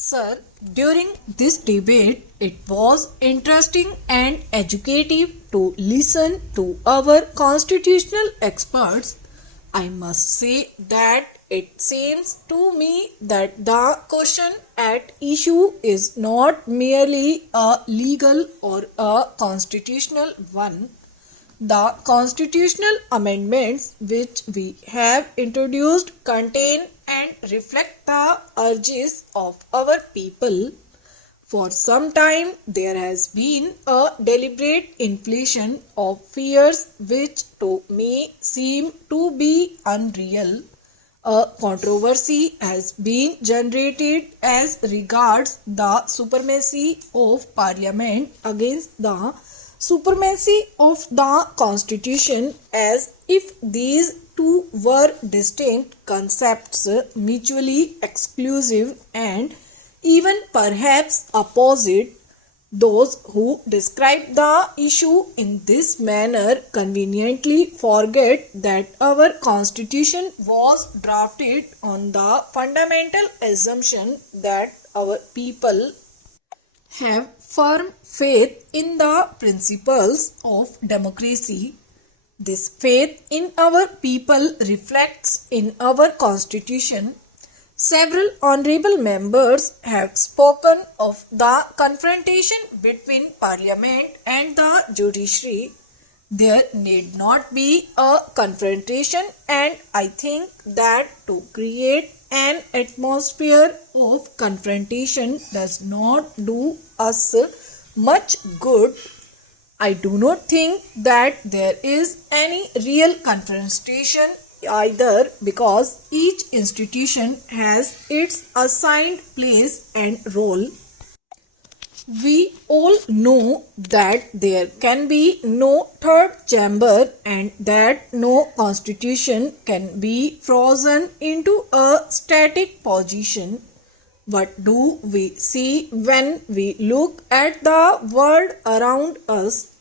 Sir, during this debate, it was interesting and educative to listen to our constitutional experts. I must say that it seems to me that the question at issue is not merely a legal or a constitutional one. The constitutional amendments which we have introduced contain and reflect the urges of our people. For some time, there has been a deliberate inflation of fears which to me seem to be unreal. A controversy has been generated as regards the supremacy of Parliament against the supremacy of the Constitution, as if these two were distinct concepts, mutually exclusive and even perhaps opposite. Those who describe the issue in this manner conveniently forget that our Constitution was drafted on the fundamental assumption that our people have firm faith in the principles of democracy. This faith in our people reflects in our Constitution. Several honorable members have spoken of the confrontation between Parliament and the judiciary. There need not be a confrontation, and I think that to create an atmosphere of confrontation does not do us much good. I do not think that there is any real confrontation either, because each institution has its assigned place and role. We all know that there can be no third chamber and that no constitution can be frozen into a static position. What do we see when we look at the world around us?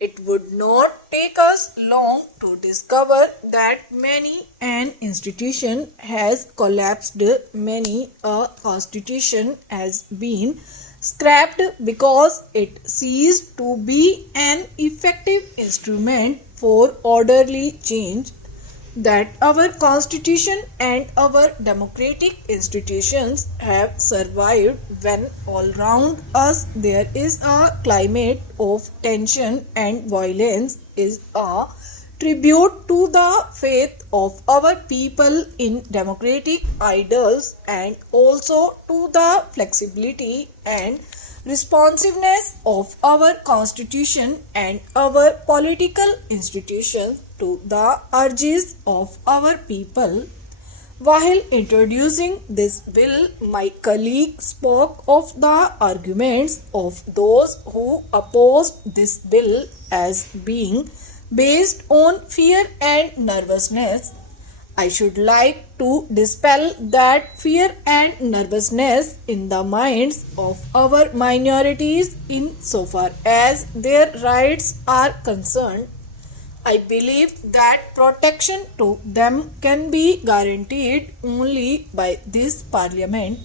It would not take us long to discover that many an institution has collapsed, many a constitution has been scrapped because it ceased to be an effective instrument for orderly change. That our Constitution and our democratic institutions have survived when all round us there is a climate of tension and violence is a tribute to the faith of our people in democratic ideals, and also to the flexibility and responsiveness of our Constitution and our political institutions to the urges of our people. While introducing this bill, my colleague spoke of the arguments of those who opposed this bill as being based on fear and nervousness. I should like to dispel that fear and nervousness in the minds of our minorities in so far as their rights are concerned. I believe that protection to them can be guaranteed only by this Parliament.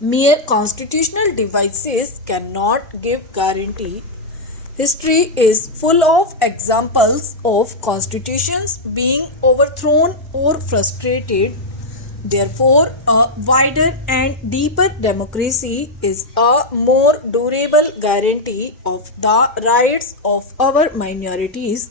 Mere constitutional devices cannot give guarantee. History is full of examples of constitutions being overthrown or frustrated. Therefore, a wider and deeper democracy is a more durable guarantee of the rights of our minorities.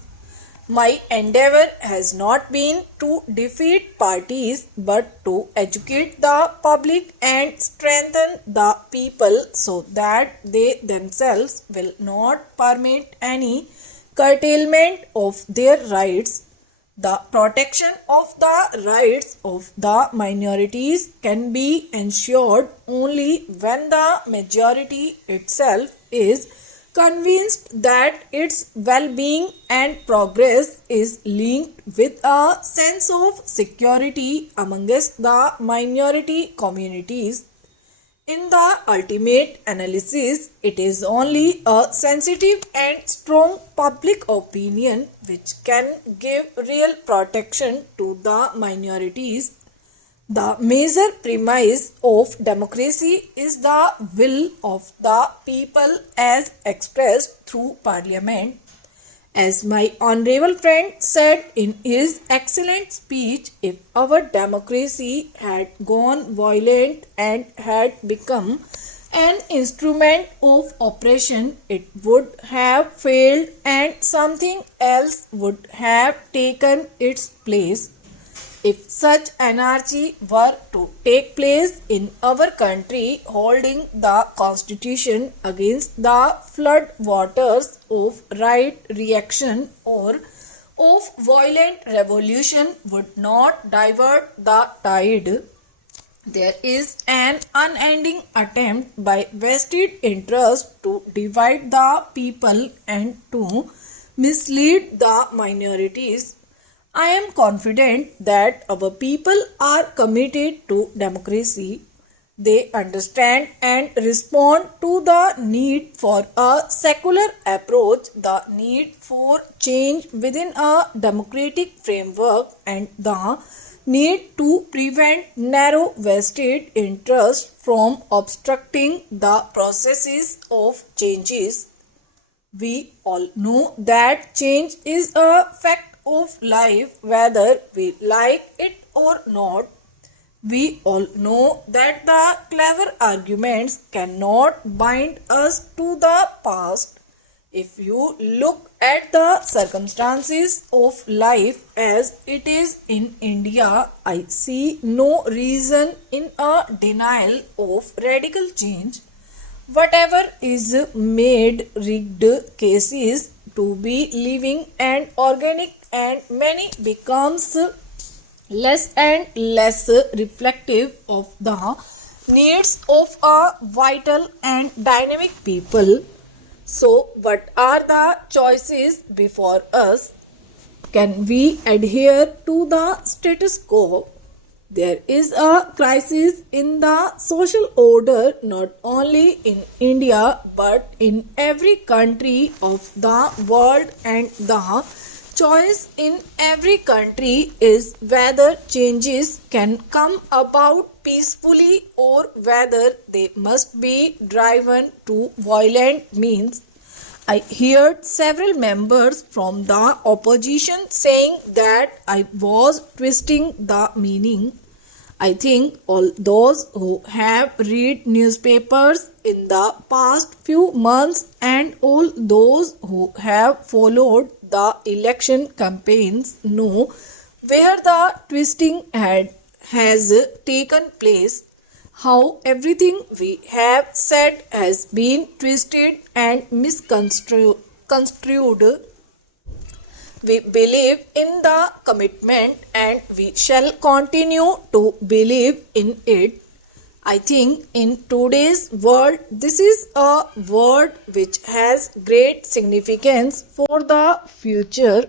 My endeavor has not been to defeat parties but to educate the public and strengthen the people so that they themselves will not permit any curtailment of their rights. The protection of the rights of the minorities can be ensured only when the majority itself is convinced that its well-being and progress is linked with a sense of security amongst the minority communities. In the ultimate analysis, it is only a sensitive and strong public opinion which can give real protection to the minorities. The major premise of democracy is the will of the people as expressed through parliament. As my honorable friend said in his excellent speech, if our democracy had gone violent and had become an instrument of oppression, it would have failed and something else would have taken its place. If such anarchy were to take place in our country, holding the constitution against the flood waters of right reaction or of violent revolution would not divert the tide. There is an unending attempt by vested interests to divide the people and to mislead the minorities. I am confident that our people are committed to democracy. They understand and respond to the need for a secular approach, the need for change within a democratic framework, and the need to prevent narrow vested interests from obstructing the processes of changes. We all know that change is a fact of life whether we like it or not. We all know that the clever arguments cannot bind us to the past. If you look at the circumstances of life as it is in India, I see no reason in a denial of radical change. Whatever is made rigged cases to be living and organic, and many becomes less and less reflective of the needs of a vital and dynamic people. So, what are the choices before us? Can we adhere to the status quo? There is a crisis in the social order not only in India but in every country of the world, and the choice in every country is whether changes can come about peacefully or whether they must be driven to violent means. I heard several members from the opposition saying that I was twisting the meaning. I think all those who have read newspapers in the past few months and all those who have followed the election campaigns know where the twisting has taken place, how everything we have said has been twisted and misconstrued. We believe in the commitment and we shall continue to believe in it. I think in today's world, this is a word which has great significance for the future.